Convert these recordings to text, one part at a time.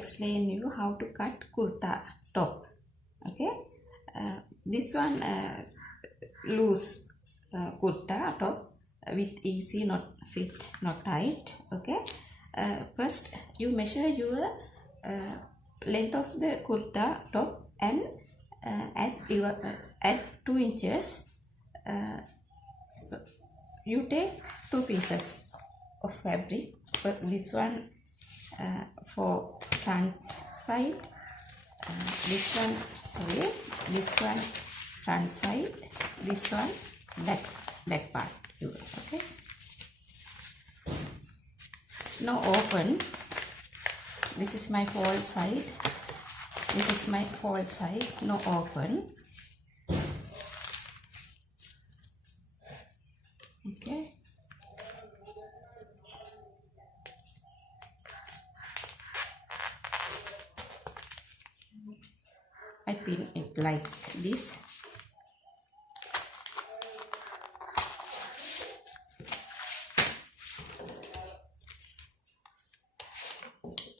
explain you how to cut kurta top. Okay, this one loose kurta top with easy, not fit, not tight. Okay, first you measure your length of the kurta top and add 2 inches. So you take 2 pieces of fabric, but this one for front side, this one front side, this one back part. Okay, now open. This is my fold side, this is my fold side. Now open. Okay, I pin it like this.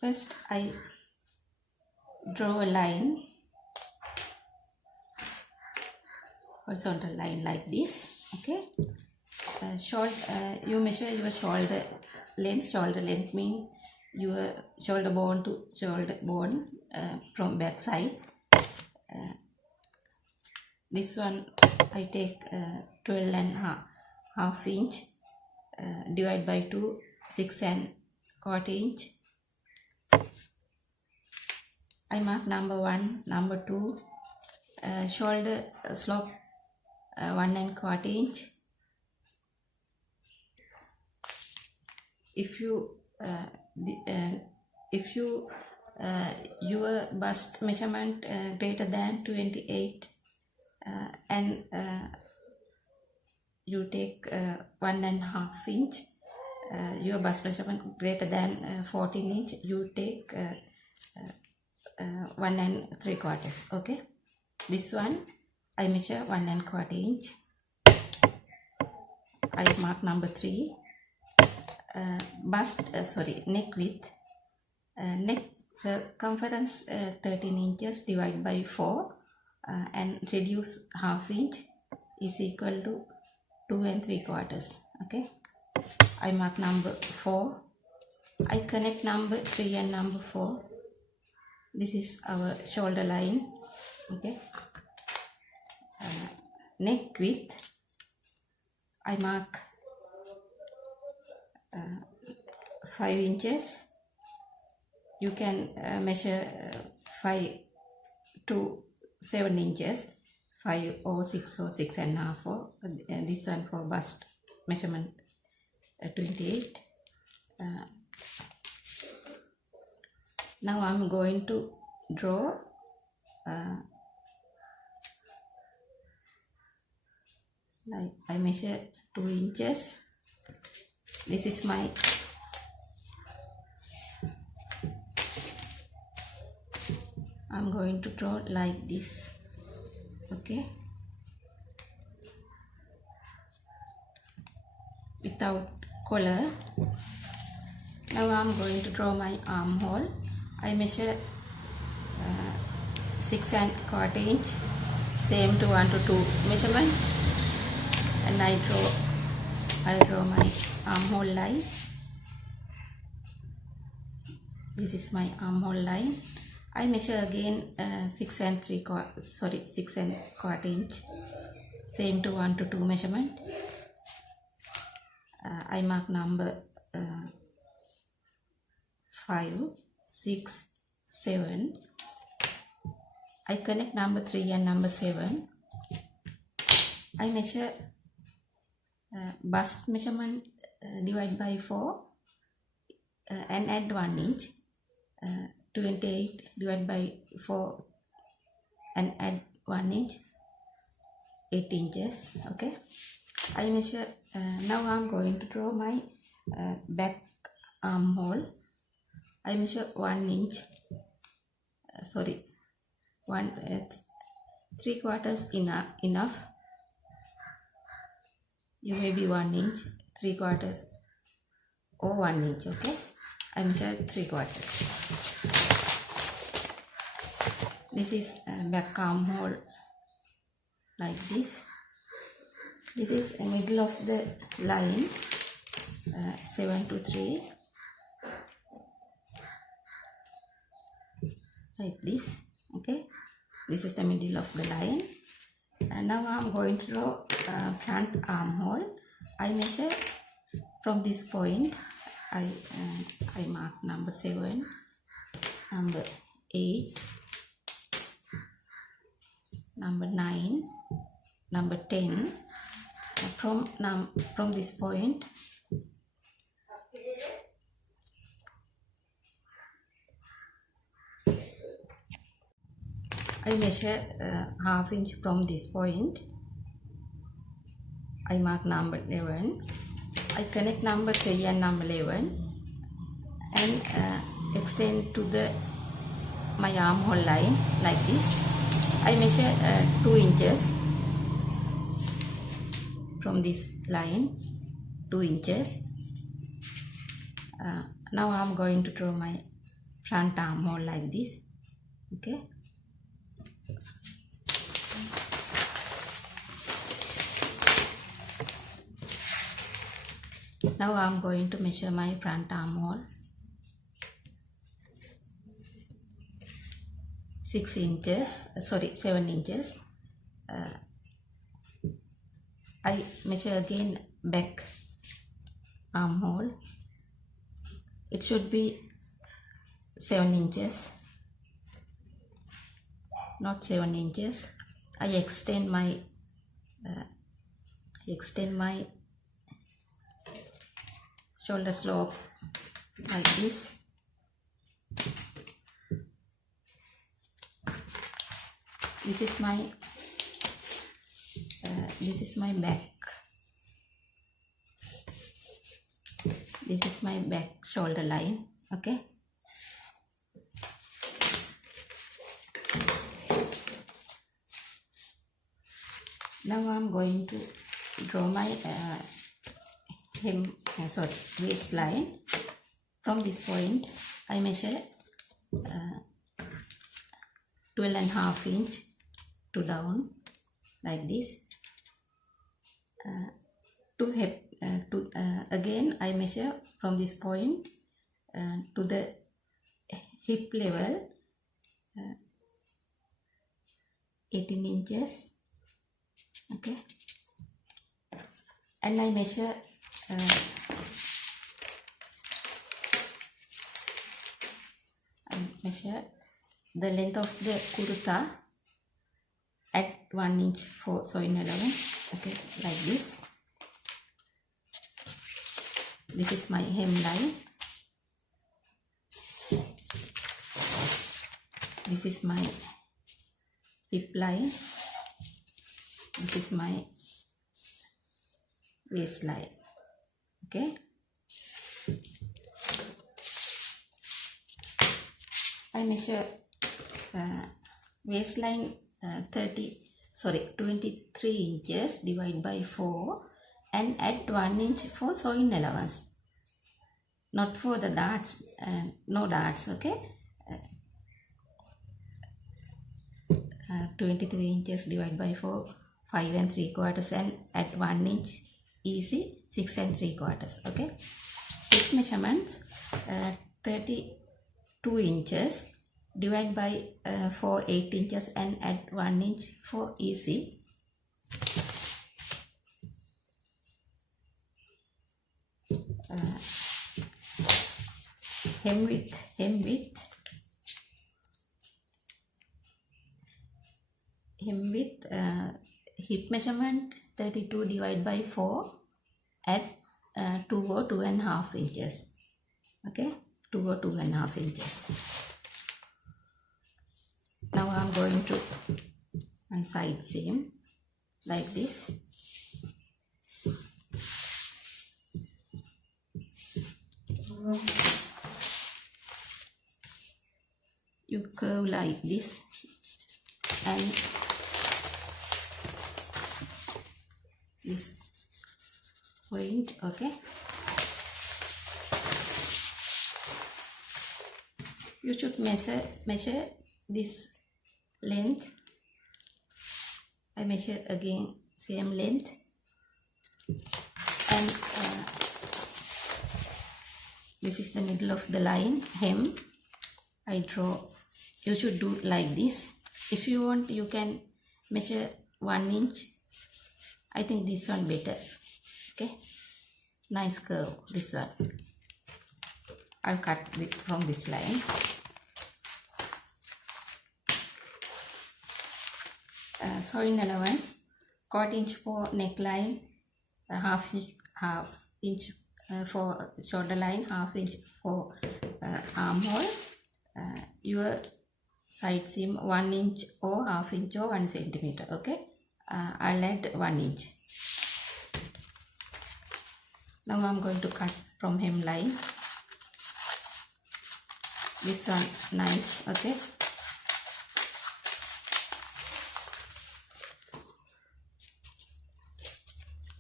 First I draw a line, horizontal line like this. Okay, you measure your shoulder length. Shoulder length means your shoulder bone to shoulder bone from back side. This one I take 12 and half inch, divide by 2, 6 and quarter inch. I mark number 1, number 2, shoulder slope 1 and quarter inch. If you your bust measurement greater than 28 and you take 1.5 inch, your bust measurement greater than 14 inch, you take 1 3/4. Okay, this one I measure 1 1/4 inch. I mark number 3. Neck width, neck circumference 13 inches, divide by 4 and reduce half inch is equal to 2 3/4. Okay, I mark number 4. I connect number 3 and number 4. This is our shoulder line. Okay, neck width I mark 5 inches. You can measure 5 to 7 inches, 5 or 6 or 6.5, or this one for bust measurement 28. Now I'm going to draw like I measure 2 inches. This is my I'm going to draw like this. Okay, without collar. Now I'm going to draw my armhole. I measure 6 1/4 inch, same to 1 to 2 measurement, and I'll draw my armhole line. This is my armhole line. I measure again 6 1/4 inch, same to 1 to 2 measurement. I mark number 5, 6, 7. I connect number 3 and number 7. I measure bust measurement, divide by 4 and add 1 inch. 28 divided by 4 and add 1 inch, 8 inches. Okay, I measure. Now I'm going to draw my back armhole. I measure 1 inch. 3/4 enough. You may be 1 inch, 3/4 or 1 inch. Okay, I measure 3/4. This is back armhole like this. This is the middle of the line, 7 to 3, like this. Okay, this is the middle of the line. And now I am going to draw front armhole. I measure from this point. I mark number 7, number 8, number 9, number 10. From this point, I measure half inch from this point. I mark number 11. I connect number 3 and number 11 and extend to my armhole line like this. I measure 2 inches from this line, 2 inches. Now I am going to draw my front armhole like this. Okay. Now I am going to measure my front armhole. 7 inches. I measure again back armhole. It should be 7 inches, not 7 inches. I extend my shoulder slope like this. This is my back. This is my back shoulder line. Okay. Now I am going to draw my waistline. From this point, I measure 12.5 inch to down like this. Again I measure from this point to the hip level, 18 inches. Okay, and I measure the length of the kurta at 1 inch for sewing allowance. Okay, like this. This is my hem line. This is my hip line. This is my waistline. Okay. I measure waistline 23 inches divided by 4 and add 1 inch for sewing allowance. Not for the darts, no darts. Okay. 23 inches divided by 4, 5 3/4, and at 1 inch easy 6 3/4. Okay. Hip measurements 32 inches divided by 4, 8 inches, and add 1 inch for easy. Hem width, hip measurement 32 divided by 4 at 2 or 2.5 inches. Okay, 2 or 2.5 inches. Now I am going to my side seam like this. You curve like this and this point. Okay, you should measure this length. I measure again same length, and this is the middle of the line, hem. I draw. You should do like this. If you want, you can measure 1 inch. I think this one better. Okay, nice curve, this one. I'll cut from this line. Sewing allowance, 1/4 inch for neckline, half inch for shoulder line, 1/2 inch for armhole. Your side seam 1 inch or 1/2 inch or 1 centimeter. Okay, I'll add 1 inch. Now I'm going to cut from hemline. This one nice. Okay,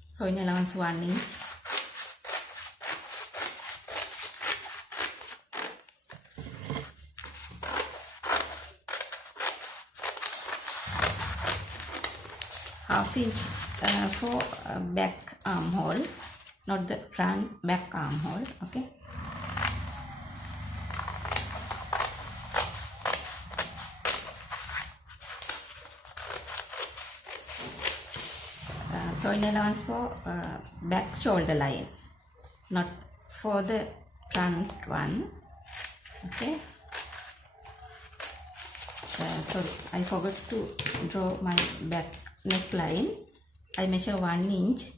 sewing allowance 1 inch. Half inch for back armhole, not the front, back armhole. Okay, sewing allowance for back shoulder line, not for the front one. Okay, sorry, I forgot to draw my back neckline. I measure 1 inch.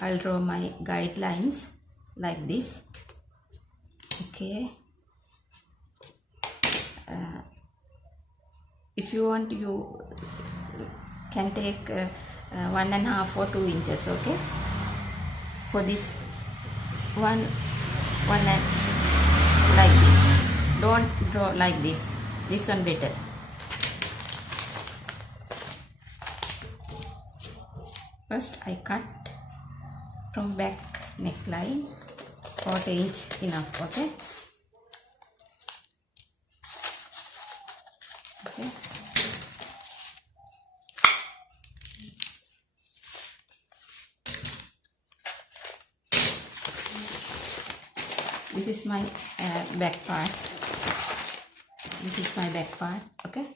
I'll draw my guidelines like this. Okay, if you want, you can take 1.5 or 2 inches. Okay, for this one and like this. Don't draw like this. This one better. First I cut from back neckline, 1/4 inch enough. Okay. Okay. This is my back part. This is my back part. Okay.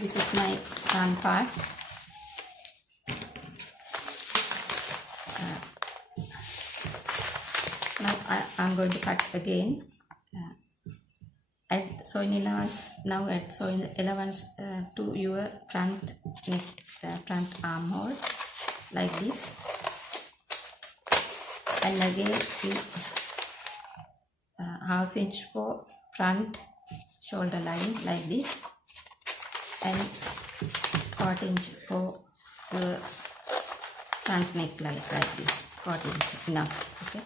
This is my front part. Now I'm going to cut again. Add sewing allowance. Now add sewing allowance to your front neck, front armhole, like this. And again, 1/2 inch for front shoulder line, like this. And 1/4 inch for the front neckline, like this. 1/4 inch enough. Okay.